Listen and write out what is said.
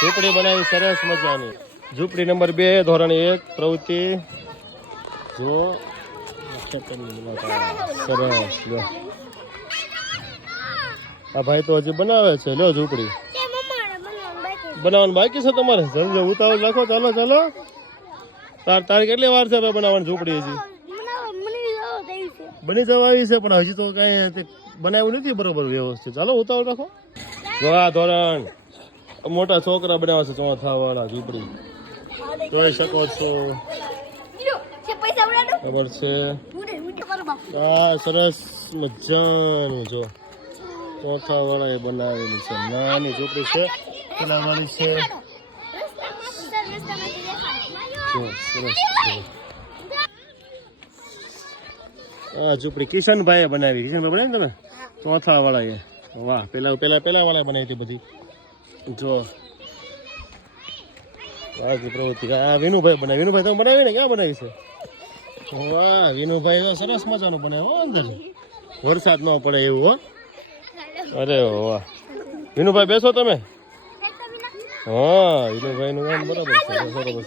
ઝૂંપડી બનાવી સરસ મજાની. ઝૂંપડી નંબર 2 ધોરણ 1 પ્રવૃત્તિ જો સરસ. લો આ ભાઈ તો હજી બનાવે છે. લો ઝૂંપડી બનાવવાનું બાકી છે તમારે? જલ્દી ઉતાવળ રાખો. ચાલો ચાલો. તારે કેટલી વાર છે બનાવવાની ઝૂંપડી? હજી બની જવા આવી છે પણ હજી તો કઈ બનાવ્યું નથી બરોબર વ્યવસ્થિત. ચાલો ઉતાવળ રાખો. જો આ ધોરણ મોટા છોકરા બનાવે છે ચોથા વાળા ઝૂંપડી જોઈ શકો છો. ખબર છે આ સરસ મજાનું જો ચોથા વાળા એ બનાવેલી છે. નાની ઝૂંપડી છે પેલા વાળી છે. સરસ છે. આ ઝૂંપડી કિશનભાઈ બનાવી. કિશનભાઈ બનાવી તમે ચોથા વાળા એ. વાહ પેલા વાળા બનાવી હતી બધી. જો બાકી પ્રવૃત્તિ આ વિનુભાઈ બનાવી. વિનુભાઈ તમે બનાવી ને ક્યાં બનાવી છે? વાહ વિનુભાઈ તો સરસ મજાનું બનાવ્યો. અંદર વરસાદ ન પડે એવું. હો અરે વાહ. વિનુભાઈ બેસો તમે. હા વિનુભાઈ નું કામ બરાબર છે. બરાબર છે.